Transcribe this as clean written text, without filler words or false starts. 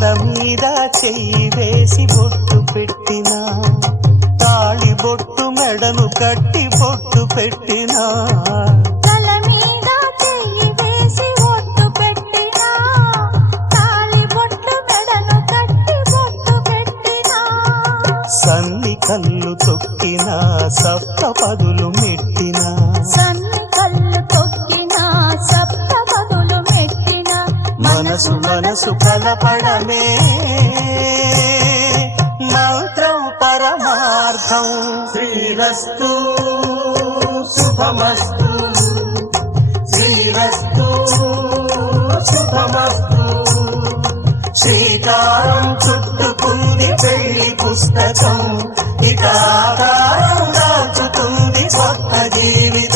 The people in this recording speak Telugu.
తల మీద చెయ్యి వేసి బొట్టు పెట్టినా, తాళి బొట్టు మెడను కట్టి బొట్టు పెట్టినా, తల మీద చెయ్యి వేసి బొట్టు పెట్టినా, తాళి బొట్టు మెడను కట్టి బొట్టు పెట్టినా, సన్ని కళ్ళు తొక్కినా సప్త పదులు మెట్టినా, సన్ని కళ్ళు తొక్కినా సప్త పదులు మెట్టినా, మనసు మనసు కలపడమే మంత్రం పరమార్థం. శ్రీరస్తు శుభమస్తు, శ్రీరస్తు శుభమస్తు. శ్రీకారం చుట్టుకుంది పెళ్లి పుస్తకం, ఇక ఆకారం దాచుతుంది కొత్త జీవితం.